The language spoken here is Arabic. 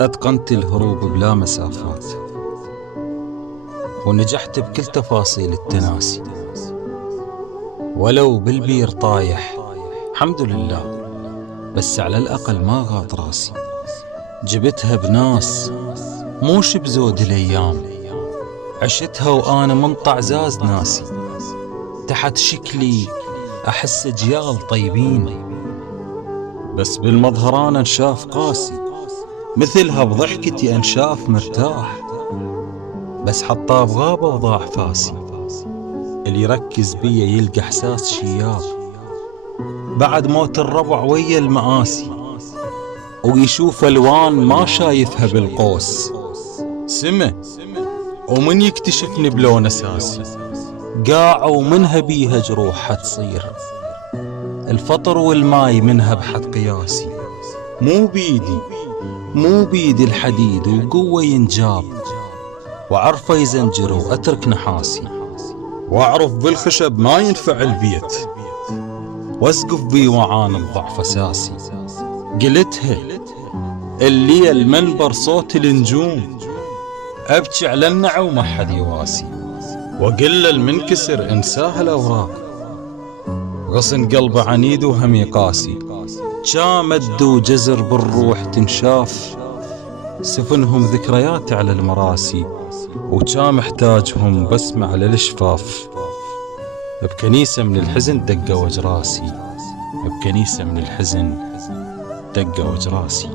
أتقنت الهروب بلا مسافات، ونجحت بكل تفاصيل التناسي، ولو بالبير طايح الحمد لله، بس على الأقل ما غاط راسي. جبتها بناس موش بزود الأيام، عشتها وأنا منطع زاز ناسي. تحت شكلي أحس جيال طيبين، بس بالمظهر أنا انشاف قاسي. مثلها بضحكتي انشاف مرتاح، بس حطها بغابة وضاع فاسي. اللي يركز بيا يلقى احساس شياب بعد موت الربع ويا المآسي، ويشوف الوان ما شايفها بالقوس. سمة ومن يكتشفني بلون اساسي، قاع ومنها بيها جروح حتصير. الفطر والماي منها بحد قياسي، مو بيدي الحديد وقوة ينجاب، وعرفه يزنجر واترك نحاسي. واعرف بالخشب ما ينفع البيت، واسقف بي وعان الضعف اساسي. قلتها اللي المنبر صوت النجوم، ابكي على النعو وما حد يواسي. وقل المنكسر انساه الاوراق، غصن قلبه عنيد وهم يقاسي. مد وجزر بالروح تنشاف، سفنهم ذكريات على المراسي، وكان محتاجهم بسمع للشفاف. بكنيسة من الحزن دق وجراسي، بكنيسة من الحزن دق وجراسي.